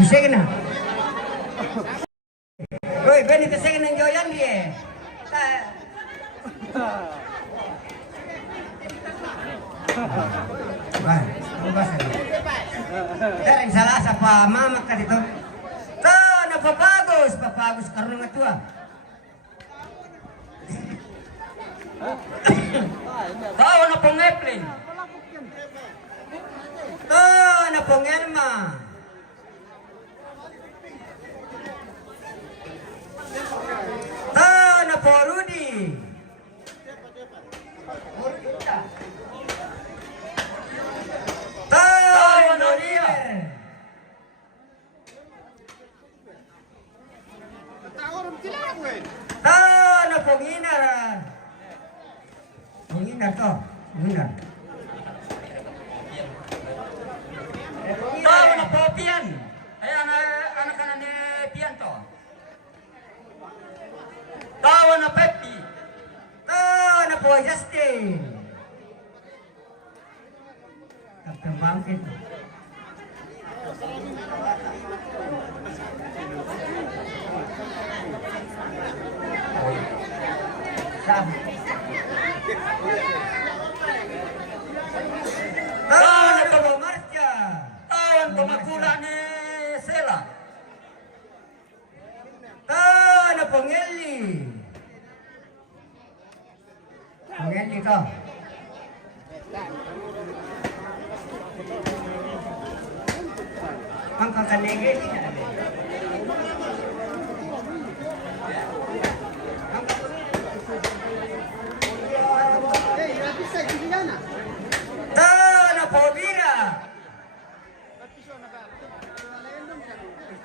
Tusay na. Uy, Benny, tusay ng Joyan dia. Bah, ubah saja. Dari salah siapa mama ka dito. Tuh, napapagos karon nga tua. Tahu na pong Eplin. Tahu na pong Elma. Tahu na po Rudy. Tahu na Oliver. Tahu na pong Inar. Menghindar toh, menghindar. Tahu na po Pian. Ay anak-anak ni Pian toh. Tahu na Pepi. Tahu na po Justin. Kapten bangkit. Sabi. Tahun itu Marsha, tahun pemakula ni Sela, tahun Pengeli, Pengeli kau, angkat nege.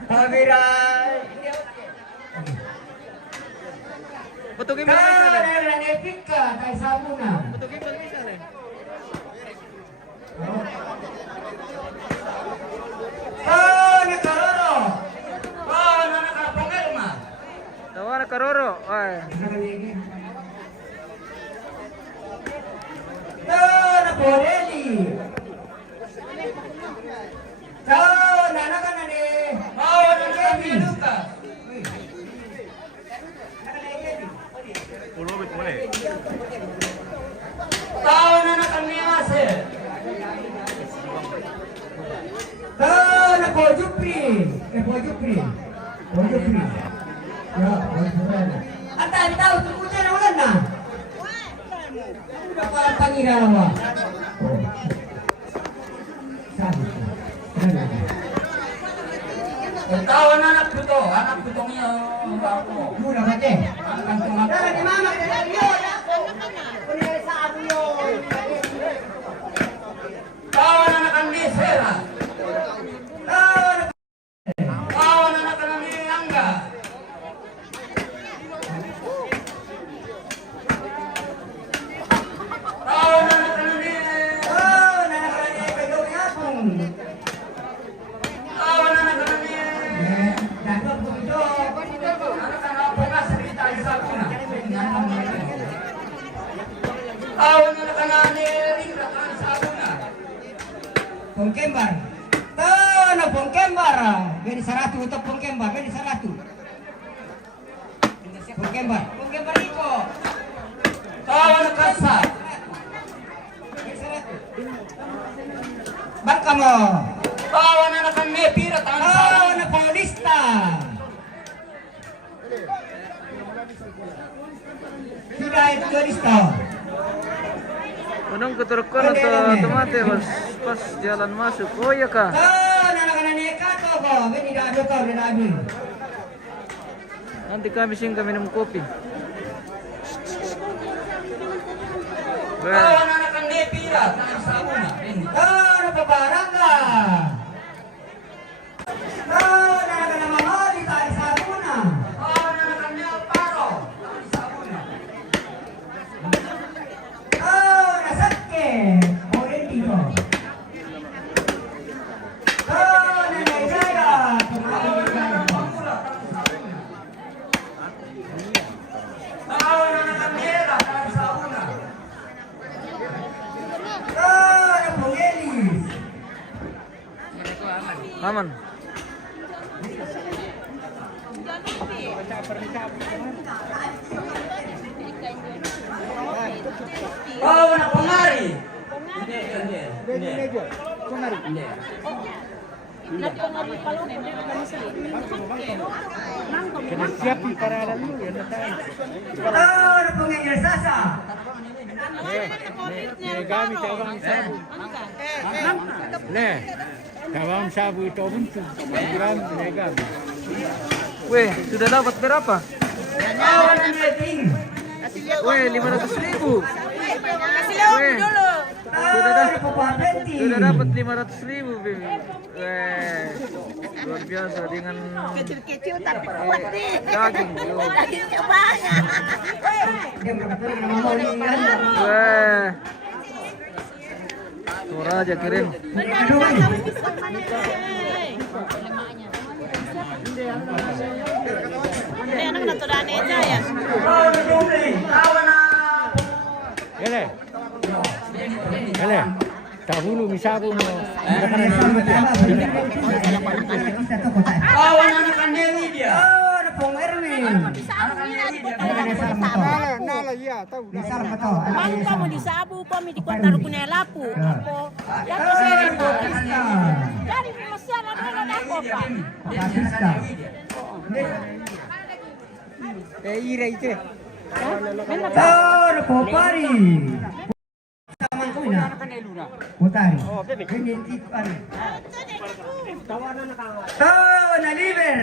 Pavira. Betul gimana misalnya? Karena etika kay sabuna. Betul gimana misalnya? Nakaroro. Nakapangelma. Tawa nakaroro. Ay. Naporeli. Nanakan ni. Kevin Lucas. Tahu nanakan ni Asir. Tahu na po Jupri. Jupri. Ya, at tadi tahu tukunya na ulan na. Apa pangiran mo? Sabi. Tahu anak puto niya ako. Muna ba te? Ang tumakbo. Dari mama dari yo. Kunya sa abuyo. Tahu anak ang Sera. Tahu anak ang Angga. Tahu anak ang Kagawin. Tahu anak ang Pongkembar. Tahu na Pongkembar. Beri 100 untuk Pongkembar, beri 100. Pongkembar Iko. Tahu na Kasa. Beri 100. Bangka mo. Tahu na kami pira tahu na Paulista. Sudah itu Paulista. Unang keturukan atau otomatis pas jalan masuk. Oh iya kah? Nanti kami singgah minum kopi. Aman. Oh, anak pengari. Hindi. Oh, anak pengingir sasa. Tawang sabu itu bentuk gram legal. Weh, sudah dapat berapa? Oh, anak meeting. Weh, 500.000. Weh, sudah dapat 500.000, Bibi. Weh, luar biasa dengan Kecil-kecil tapi kuat nih. daging. Yo. Dagingnya banyak. Weh. Surah aja kirim. Ini anak naturan aja ya. Oh, duduk. Kawan Ele, dahulu misabu mo. Kawan anak Dewi dia. Oh, ada Pong Erwin. Nala iya tahu. Mau kamu disabu, kami di kota Rukunai Lapu. Ya dari masyarakat ada apa? Ira itu. Oh, ada Popari. Sama ko na. Putari. Ini ikan. Oh, na liver.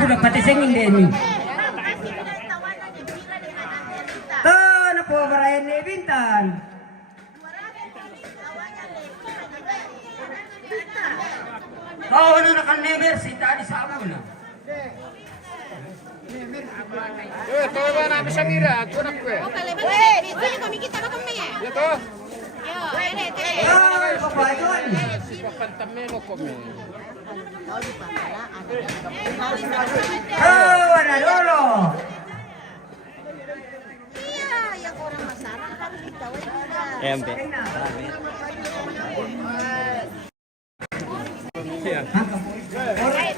Budak pati sengin deni. Oh, na po barayan ni Bintan. Kawan anak Never si tadi sama na. Tawa na bisa ngira, aku nak kue. Ini kami kita makan ya. Ya toh. Yo, ini Oh, papayon. Pantamelo kome. Oh, ada dolo. Iya, yang orang masyarakat harus ditahu juga.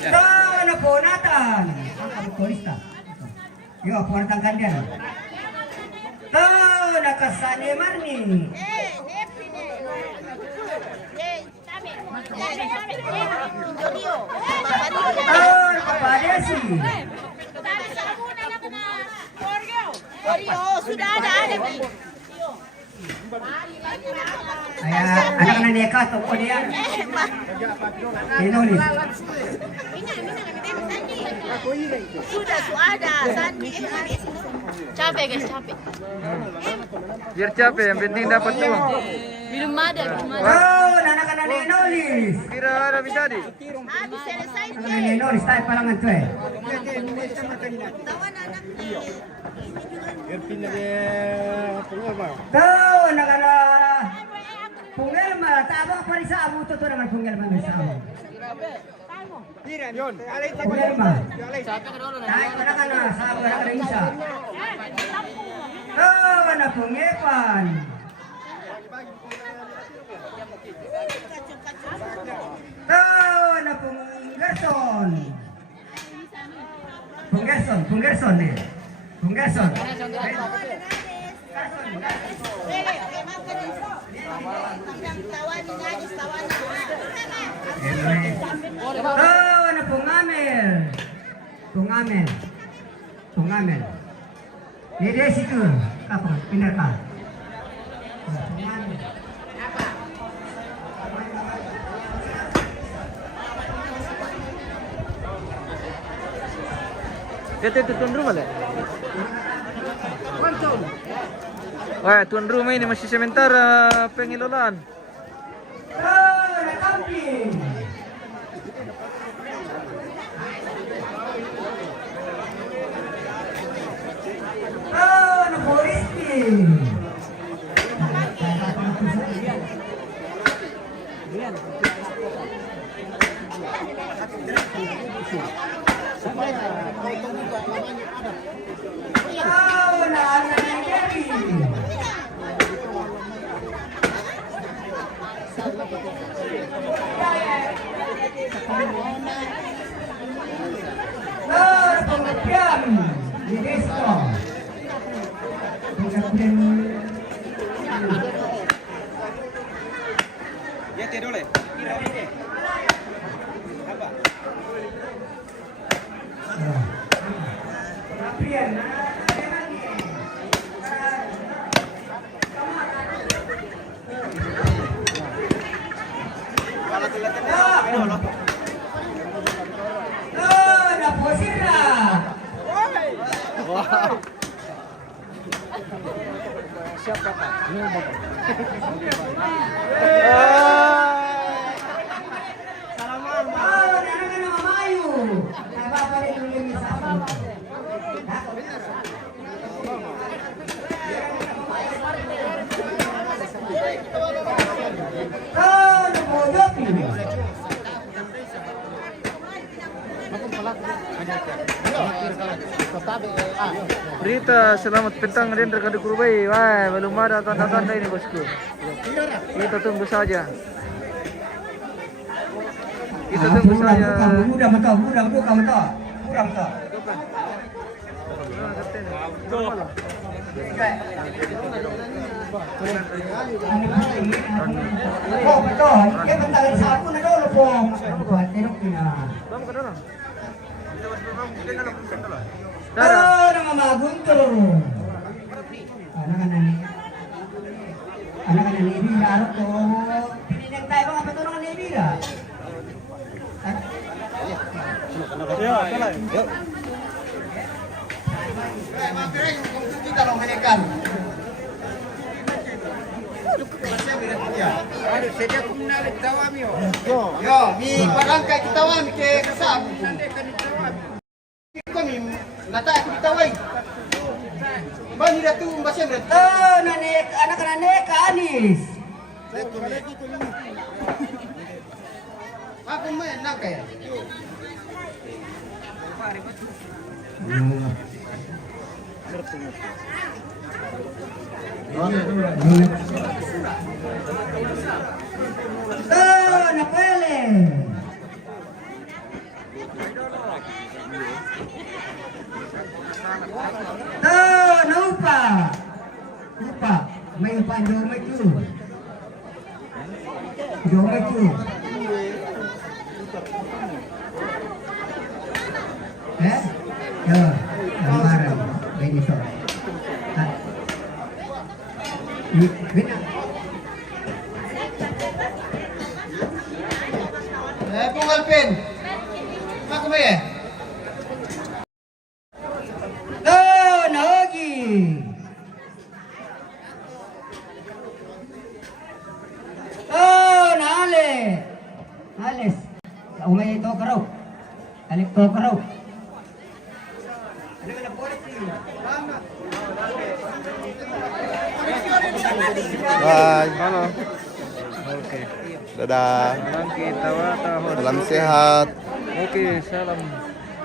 Oh, na po Nathan. Ang turista. Yo, puwartang kandiyan. Oh, nakasani Marni. Oh, kapadesi. Sudah ada. Ay, anak na niya ka, tungko niya. Tinulis. Sudah ada. Sandi. Capek guys, capek. Biar capek, yang penting dapat uang. Minum ada. Oh, anak na niya nulis. Kira ada bisa di. Habis selesai. Anak na niya nulis, tayo pa lang ito eh. Tawan anaknya. Oh, anak na Pungelma, tabang pa rin sa amo. Totoo naman Pungelma ng sa amo. Pungelma. Tayo pa na ka na, sa amo na ka rin isa. Oh, anak Pungepan. Oh, anak Punggerson. Punggerson eh. Punggerson. Oh, ano Pungamel. Ini situ. Apa? Pindah ka. Itu tuan rumah lah. Wah, tuan rumah ini masih sementara pengelolaan. Oh, ada kambing. Oh, ada polisi. Oh, ada anak Dewi. Pengepian di Desto. Pengepian. Ya tidur deh. Pengepian. Siapa Pak? Berita selamat petang dan rekan Kurubai. Wah, belum ada tanda-tanda ini bosku. Kita tunggu saja. Kita tunggu saja. Mudah betul. Oh betul. Dia bentar sapu na dulu po. Buat teruk na. Kamu ke dalam. Mga guntur. Anak ni Bira ko. Pininig tayo mga patulong ni Bira. Yo, mi barangkay kitawan ke kasab. Kami nata kitaway. Bani datu mbasem ret. Nanik anak Anis. Aku main nak kaya. Napele. Lupa. May umpan jo maju. Gambaran. Ini so. Bina. Pungal pen. Aku may eh. Nagi. Ales. Umay ito karaw. Alik to karaw. Bye. Halo. Oke. Dadah. Salam kita watahun. Salam sehat. Oke, salam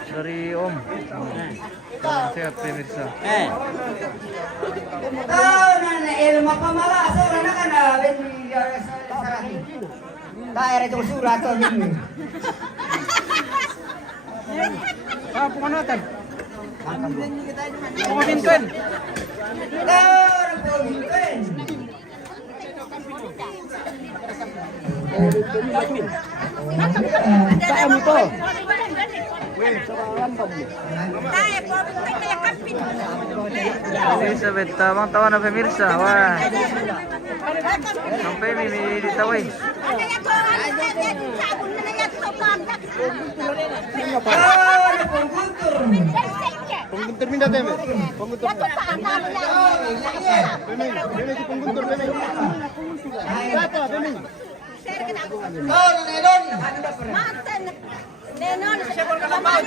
dari Om. Salam sehat pemirsa. Ilmu pamalas orang na daerah itu surat tuh ini. Apa nonton? Mau binten. Kamu tuh. Elizabeth, tamang-tawa na pemirsa. Wah. Sampai Mimi ditaway. Pengguntur minda teme. Pengguntur. Beme si pengguntur beme. Siapa beme? Nenon, Siapa kalau mau?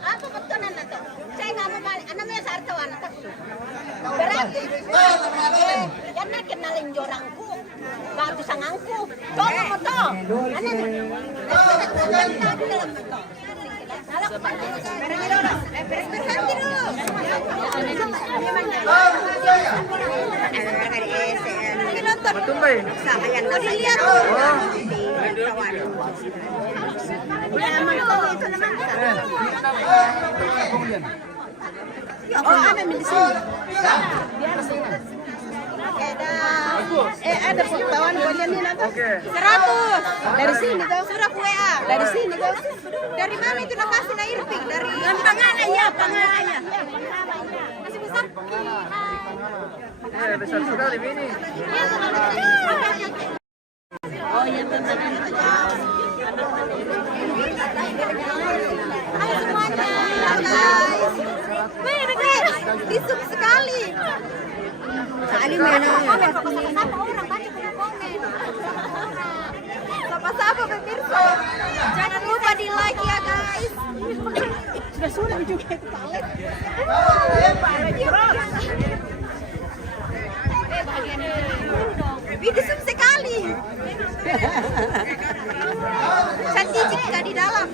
Apa betul na to? Saya nggak mau balik. Anak saya sartawan na berarti. Yan na kinaling jorangku. Bago sangangku. Todo mo to. Ano Matumbay. Sa kaya na. Yaman ko, ito naman. Oh, ano medicine? Ada pengetahuan kalian ini nanti. 100. Dari sini tuh. Surat WA. Dari sini tuh. Dari mana itu lokasi na Irping? Dari pangananya, pangananya. Masih besar. Besar sekali ini. Oh iya benar. Hai semuanya. Guys. Wih, disuk sekali. Kali mana? Sama-sama orang banyak yang komen. Sama-sama pemirsa. Jangan lupa di like ya guys. Sudah sudah juga itu palet. Bagian ini disum sekali. Cantik jika di dalam.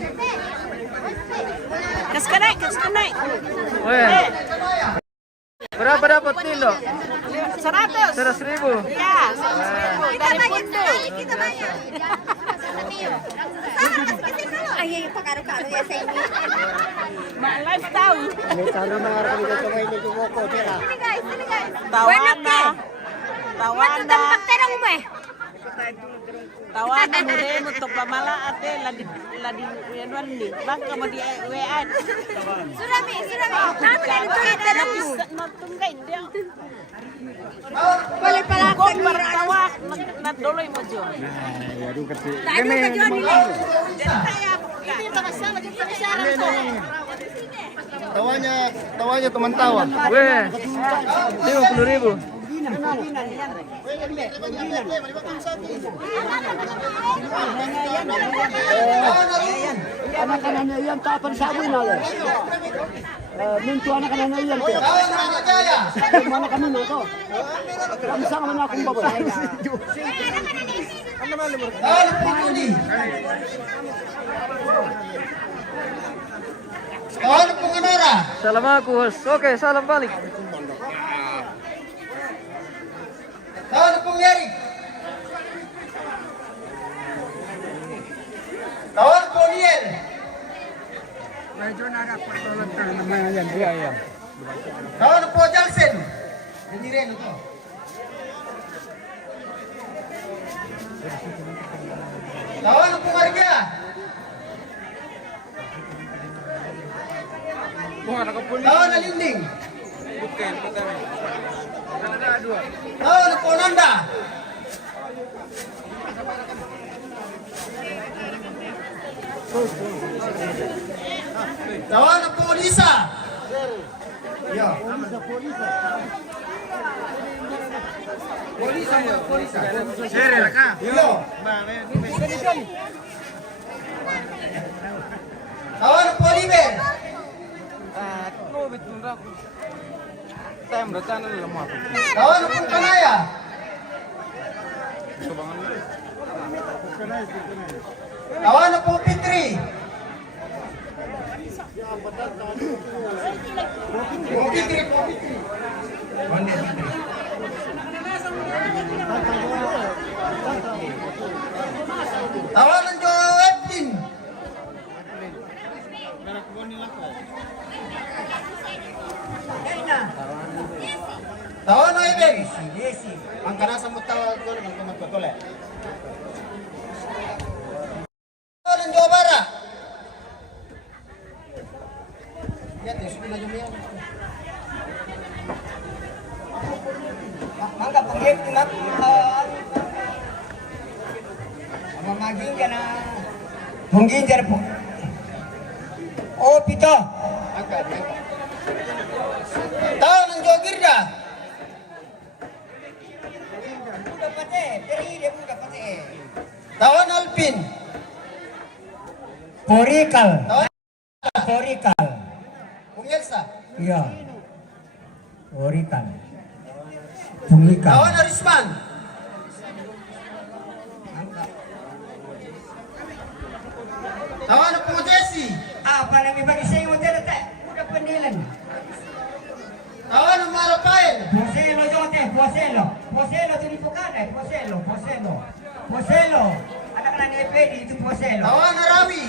Kasih naik. Weh. Berapa dapat Tindo? 100. 100.000. Ya, 100.000. Dari Pundu. Kita bayar. Ayo pakaru-karu ya saya ini. Mak live tahu. Ini tahu mga rakita sa mga ito ko tira. Sini guys. Tawana. Tempat terong mo eh. Tawana mo rin untuk pamala ate ladi yanuan ni. Bangka mo di wean. Surami. Namin dari tempat terong mo. Matunggay dia. Balik pala Kung maratawak nagduloy mo jo. Tayo ka dyan nila. Ini makasama dito sa Tawanya teman-tawa. Weh. 50.000. Anak-anaknya yan tapan sabon na yan. Minto anak-anaknya yan. Kawan Rama Jaya. Mana kami na to? Kami sama na akong babae. Kawan Putuli. Kawan Punganara. Salam aku, host. Oke, salam balik. Kawan Pungyari. Kawan Poniel. Kawan Po Jalsen. Ini rin ito. Kawan Po Marga. Kawan Alinding. Kawan Po Nanda. Kawan Po Lisa. Ya. Polisa. Sere ka. Yo. Kawan Po Liber. Kawan Po Kanaya. Kawan Po Fitri. Po Fitri. Kawan Jo Edwin. Kawan Eben. Ang kanasa mo tawag ko ng magpatulay. Kawan Jo Bara. Lihat ya, sudah jom ya. Mangga panggil mak maging ka na mungkin jar po. Oh pito. Tahu ng Jo Girda. Buka pate, peri dia buka pate. Tawan Alpin. Porikal. Tawan Porikal. Kung Elsa. Iya. Porikal. Pungikal. Tawan Arisman. Tawan po Jesse. Apa nang ibagi sa iyo dito te? Buka pandilan. Tawan ng Marapael. Poselo jote, poselo. Poselo tinipukan eh, poselo. Poselo. na ni Pedi itu Poselo. Tawan Arawi.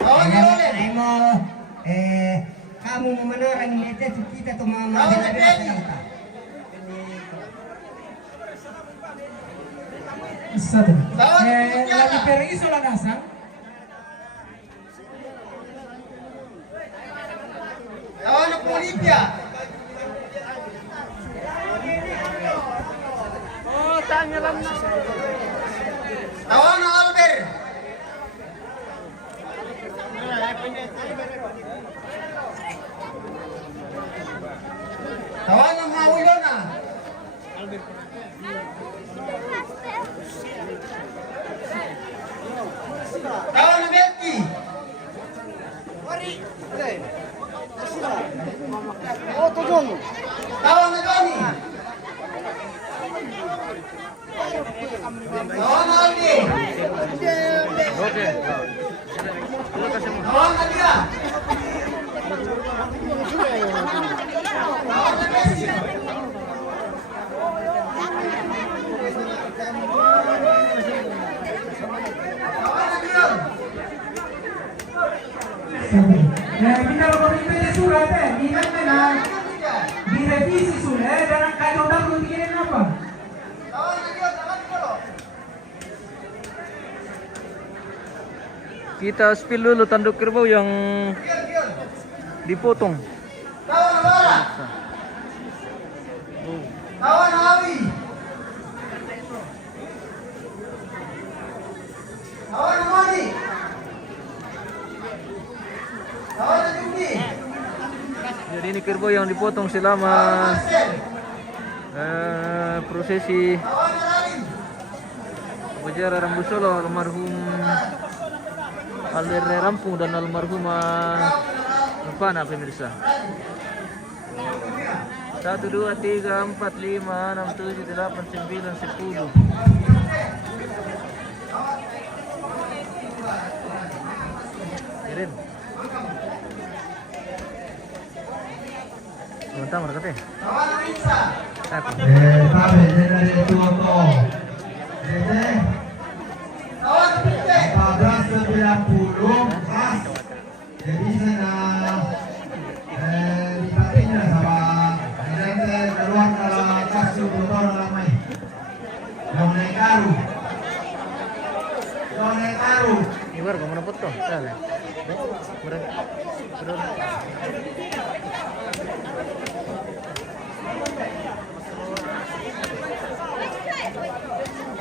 Tawan Rolen. Ay mo, kamu memenarang ini kita tuh mama. Tawan Pedi. Satu. Tawan Lagi Putiara. periso lang nasa. Tawan Olimpia. Oh, tanya lang na. Tawan Albert. Tawan Maulona. Tawan Betty. Tawan Johnny. Tawan Aldi. Oke. Terima kasih. Tawan Nadia. Tawan Messi. Tawan Nadia. Kita pemimpin surat ingat na direvisi surat dan kalau udah belum bikin apa? Tawan Nadia, tahan dulu. Kita spill dulu tanduk kerbau yang dipotong. Tawan Bara. Tawan Awi. Tawan Moni. Tawan Jumdi. Jadi ini kerbau yang dipotong selama Marcel. prosesi Tawan Aralim. upacara Rambu Solo almarhum Alder Rampung dan almarhumah Nupana pemirsa. 1, 2, 3, 4, 5, 6, 7, 8, 9, 10. Kirim. Sebentar mereka teh. Tawan Anissa. Aku. Sabe, dari Tuoto. Tawan Pite. 1490 pas. Jadi sana dipatinya sama gente keluar kalau kasih motor ramai. Yang naik karu. Yang naik karu. Ibar kau mana foto? Salah. Berapa?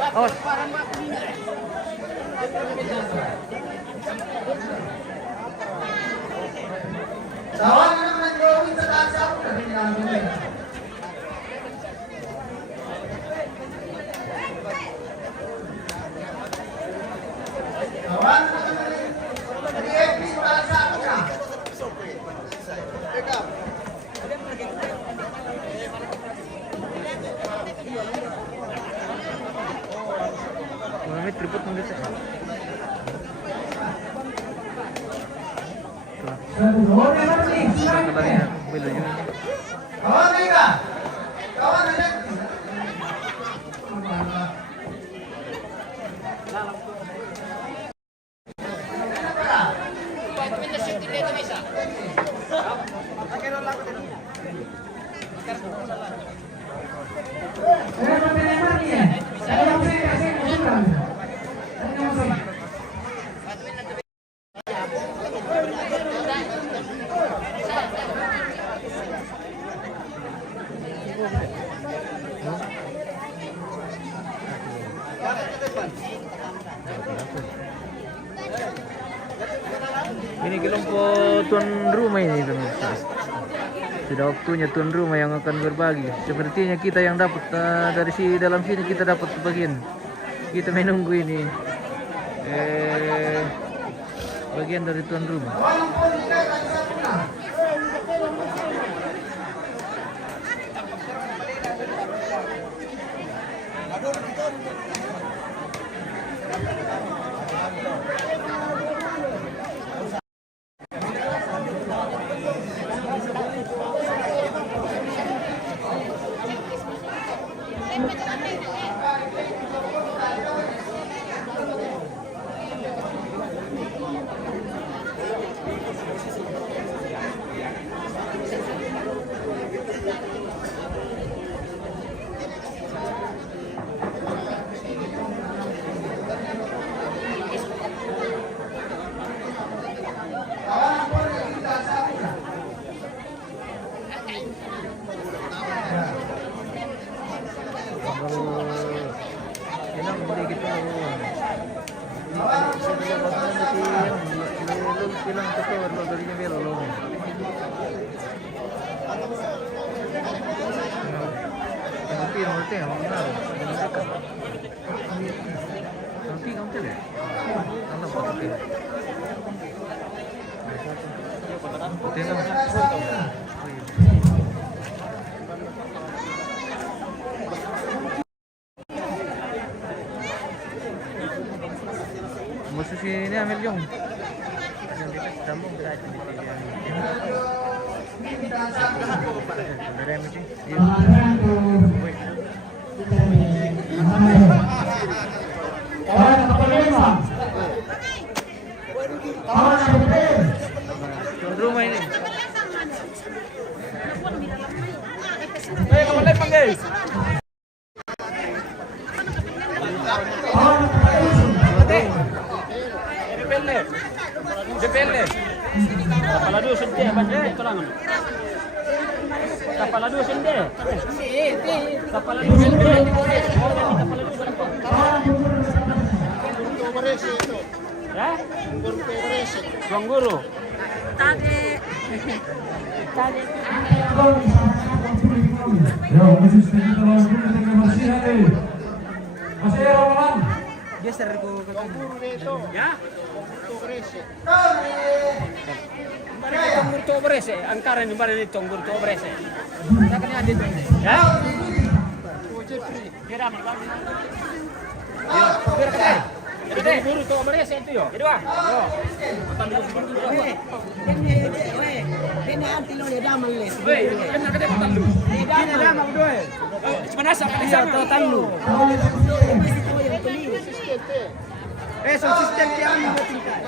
Awas. Tawan naman drawing sa taas ako na pinagawin. Tawan naman di FB sa taas ako na. Mami tripod mo dito. Kalian beli yun. Tawan Mega. Tawan Alek. Ini kelompok tuan rumah ini pemirsa. Sudah waktunya tuan rumah yang akan berbagi. Sepertinya kita yang dapat dari dalam sini kita dapat bagian. Kita menunggu ini bagian dari tuan rumah. Walang politika sa una. Thank you. Norte, ang laro. Nanti kamu cari. Anda putih. Putih kan? Musuh sini ambil Jong. Yang kita sambung saja di sini. Ada yang mesti. Rumah ini. Kamu lihat panggil. Depende. Kepala dua sente, ito lang. Kepala dua sente. Kepala dua sente. Ya? Tuang guru. Geser ko ya? Tunggur to berese, angkara ni mana ni tunggur to berese. Takkan ada tu. Ya? Kira mana? Ya, kira kata. Tunggur to berese itu yo. Kedua. Yo. Ini anti lo dia damal les. Wei, kena kata talu. Ini damal doe. Mana sa kata sa talu. Eso sistem yang mo tingkat.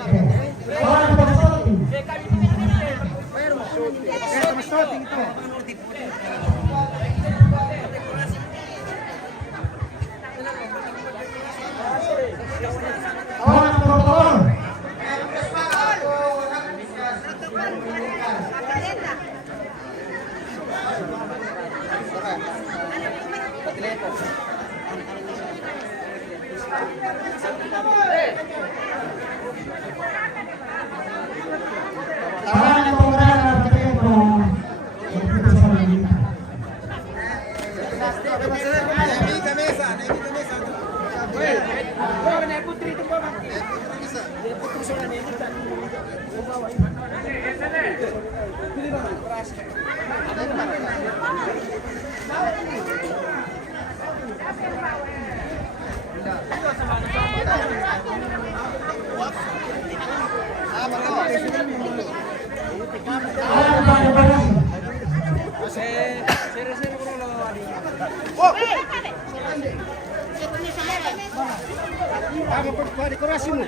Dekorasi mo.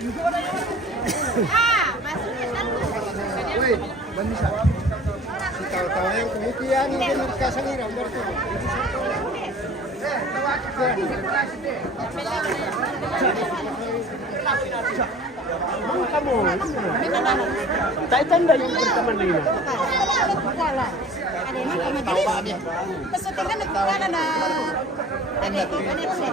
Woi, bisa. Si tahu-tahu yang kemudian ini kasang iram bertu. Kamu. Tak tanda yang berteman ini. Maksudnya nagkukala na ano siya?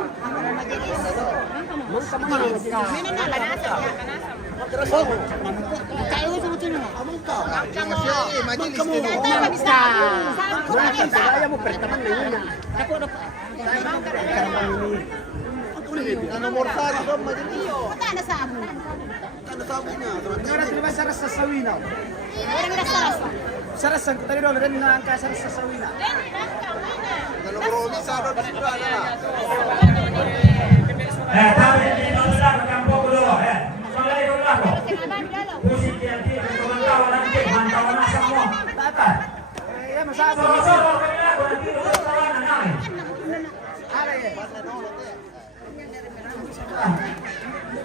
Sarasan kita dulu dan nangka sarasa sawina. Tapi di dalam kampung dulu, soalnya itu lah kok. Musik yang di mantauan semua. Tata. Ya masalah. Solo kenapa nanti dulu kawan anak. Ada ya.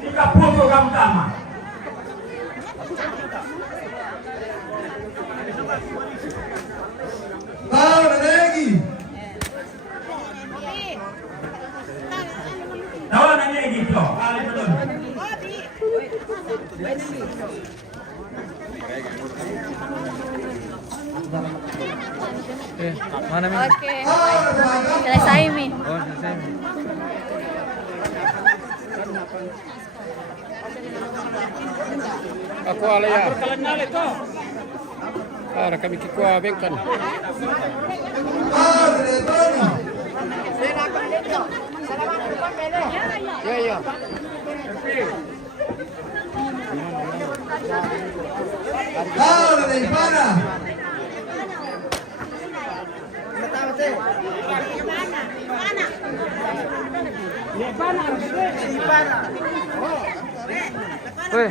Jika putu kamu tama. Tahu lagi. Tahu nanya gitu. Kali betul. Mana Mi? Oke. Selesai Mi. Oh, selesai. Aku ala ya. Berkalan itu. Kami kikuha bengkan. Iya. Lawan dari mana? Weh.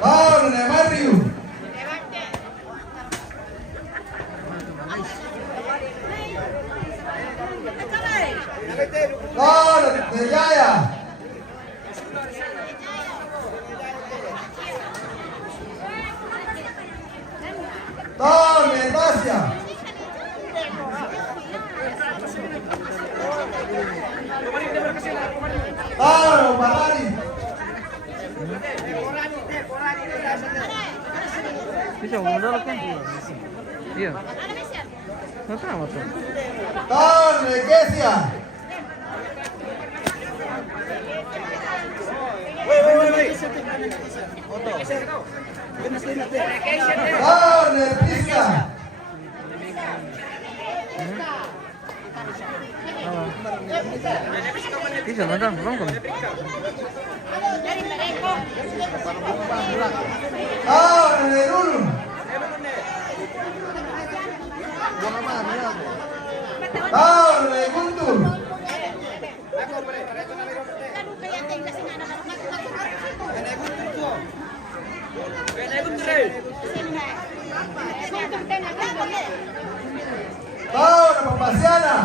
Lawan dari Mario. Lawan dari Jaya. Lawan dari Tasya. Lawan Barani. Bisa ngomong kan? Iya. Nggak tahu tuh. Lawan dari Kesia. Lawan dari Priska. Bisa nggak longkong. Lawan dari Lulu. Lawan dari Guntur. Lawan dari Pasiana.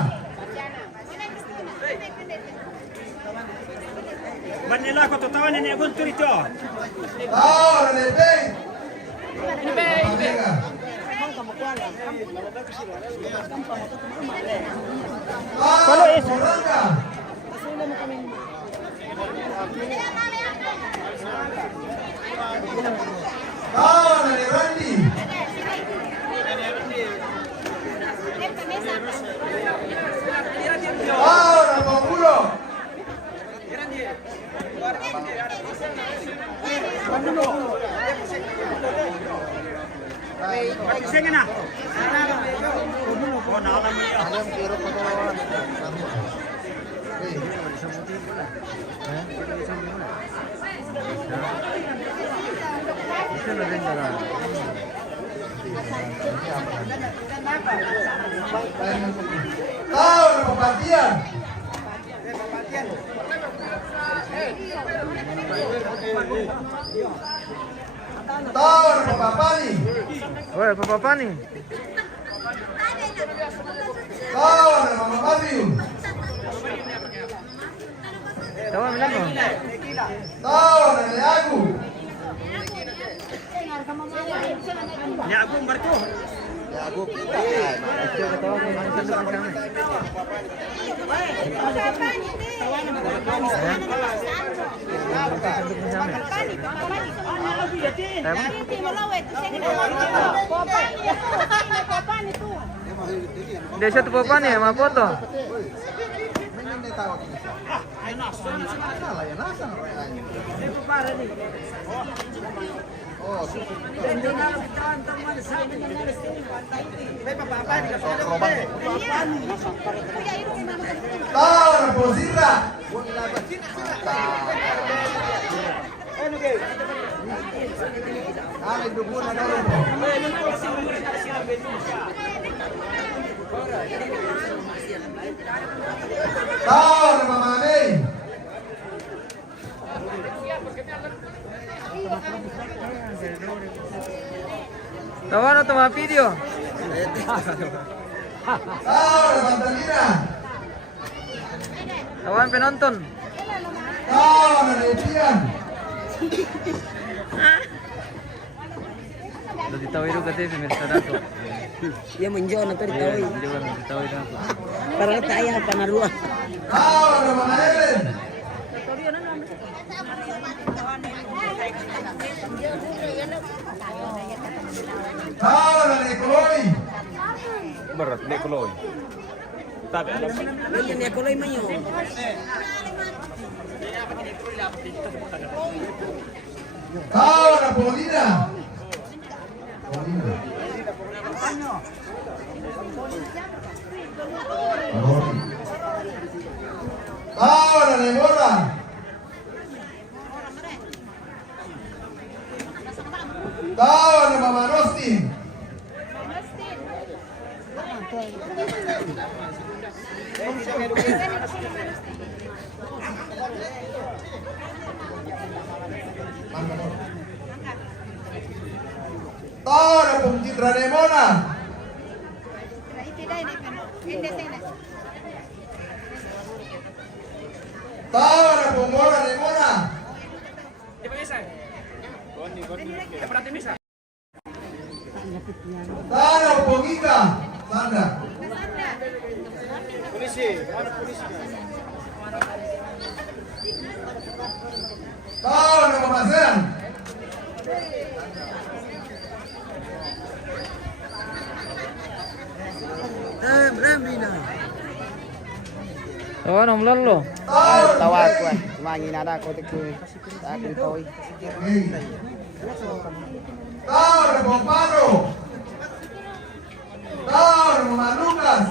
Manila ko tutawan ni Guntur ito. Lawan dari Beng. Lawan dari Rangga. Lawan dari Randi. Lawan dari Pengulo. Sige na. Oh, naalam mo yan. Bisa na rin na. Lawan dari Pembatian. Lawan dari Papani. Weh, apa nih? Lawan dari Mama Babiu. Tawa bilang mo. Lawan dari aku. Ni aku Marco. Ito katawa ko yung sandok ng kami. Dia siya tupo pa niya, mga foto. Lawan Bozira. Lawan Mama Mei. Tawa na ito mga video. Lawan Bantalina. Tawan penonton. Lawan Etian. Udah ditawid ko kasi pemirsa dato. Ya menjauh nanti ditahui. Jangan ditawid ako. Para tayo pangaruan. Lawan Mama Helen. Tao na Nicoloi. Berat dek Kuloy. Tapi ada Tao na Paulina. Paulina. Tao na Nemora. Tao na Mama Nostin. Tao na Pong Citra Nemona. Tao na Pong Mora Nemona. Tao na Pong Ika. Sandra. Tao na Mama Sen. Oh, nomlan lo. Tawag ko. Manginada ko tigko sa akin toy. Tao na Pong Paro. Tao na Mama Lucas.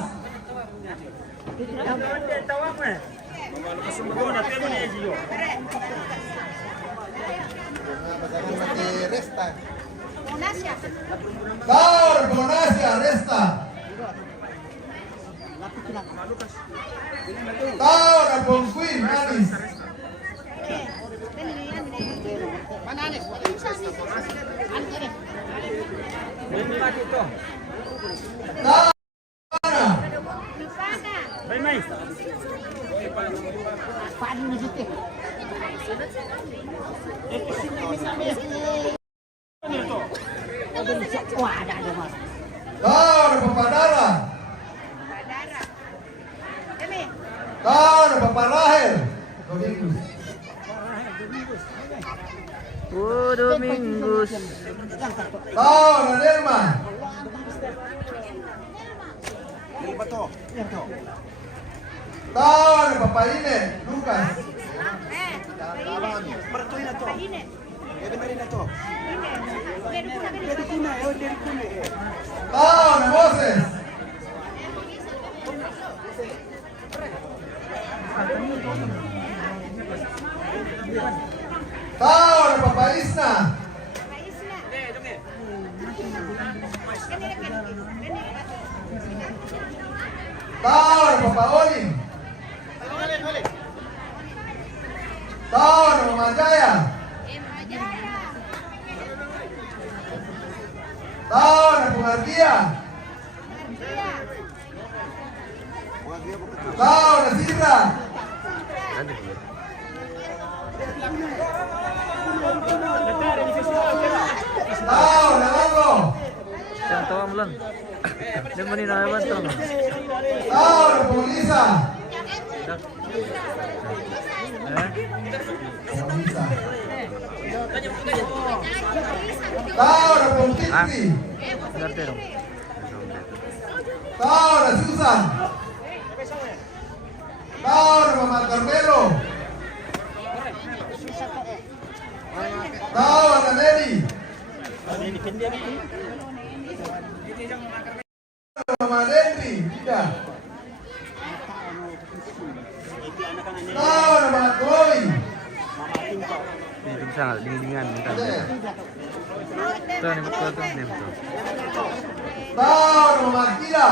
Tao na Bonasia Resta. Tao na Pong Queen Anis. Tao na Tao na Papadara. Tao na Paparahel. Domingus. Oh, Domingus. Tao na Nelma. Tao na Papaine. Lucas. Tao na Moses. Tao na Papaisna. Tao na Papaoling. Tao na Mama Jaya. Tao na Pumartia. Tao na Sidra. Tao na Lango. Yang tahu amlan. Dia meni na ewan tong. Tao na Polisa. Polisa. Tao na Pontitri. Ngerti dong. Tao na Susan. Tao na Mama Carmelo. Tao na Nelly. Mama Lenny. Tidak. Tao na Mama Chloe. Ini sangat dingin-dingan. Tuh, ini betul tuh, ini betul. Tao na Mama Kila.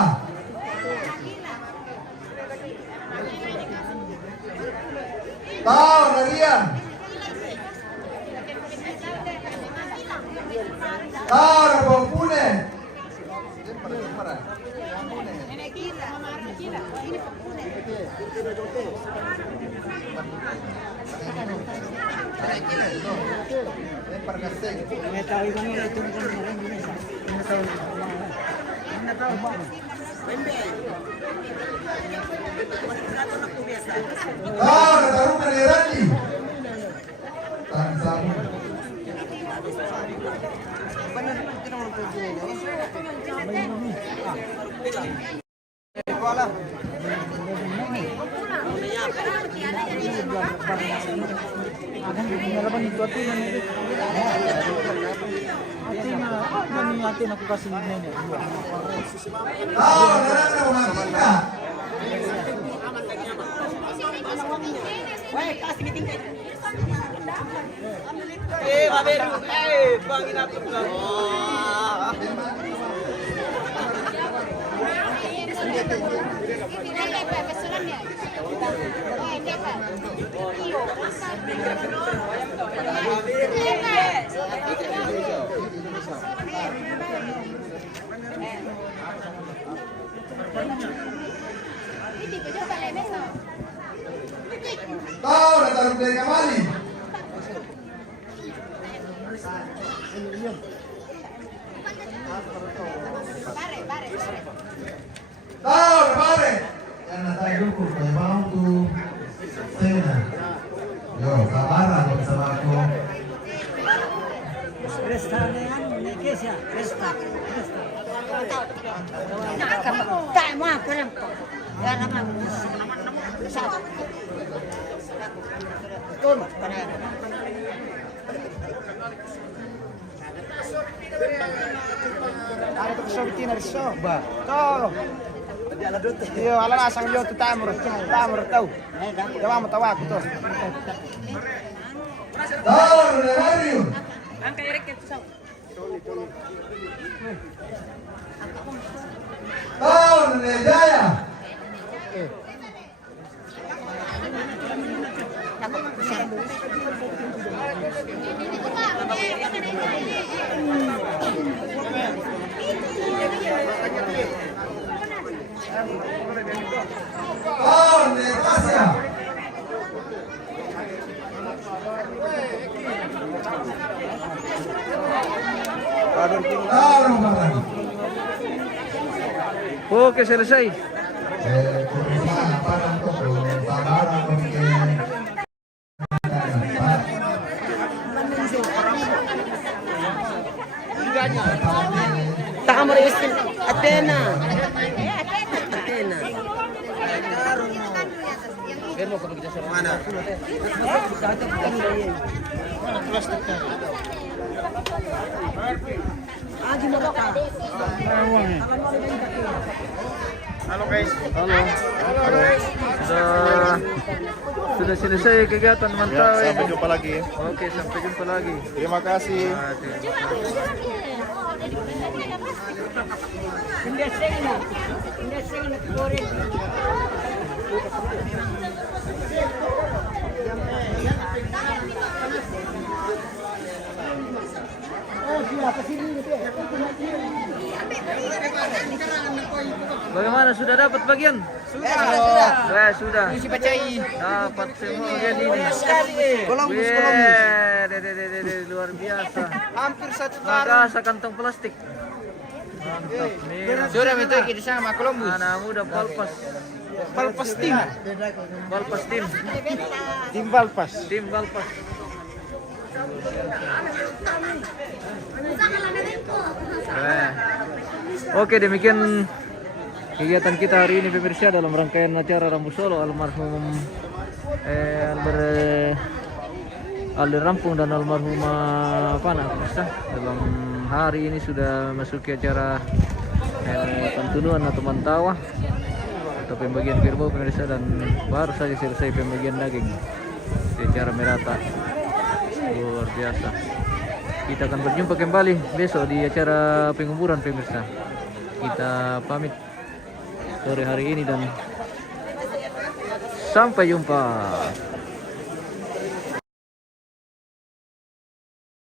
Tao na Rian. Tao na Pongpune. Tao na Tarukan ni Randy. Tansamu. Kau datang dari kembali. Tahu kembali. Karena saya dukung memang tuh Sena. Yo, kabaran bersama aku. Iyo, ala asang yo tu tamur tahu. Jawa mau tahu aku tuh. Tahu dari Mario. Angka Erik itu so. Tahu dari Jaya. Tahu dari Pasya. Tahu dari Oke, selesai. Tak kamu istin Athena. Athena. Mana? Halo guys. Sudah selesai kegiatan mantau. Sampai jumpa lagi. Oke, sampai jumpa lagi. Terima kasih. Bagaimana, sudah dapat bagian? Sudah. Dapat semua bagian ini. Columbus. Luar biasa. Hampir 1 tahun. Maka kantong plastik. Mantap nih. Sudah itu kita sama Columbus. Anak muda Balpas. Balpas tim. Balpas tim. Tim Balpas. Tim Balpas. Oke, demikian kegiatan kita hari ini pemirsa dalam rangkaian acara Rambu Solo almarhum Alder Rampung dan almarhumah Pana pemirsa. Dalam hari ini sudah masuki acara pentunduan atau mantawah atau pembagian kerbau pemirsa, dan baru saja selesai pembagian daging secara merata. Luar biasa. Kita akan berjumpa kembali besok di acara penguburan pemirsa. Kita pamit sore hari ini dan sampai jumpa.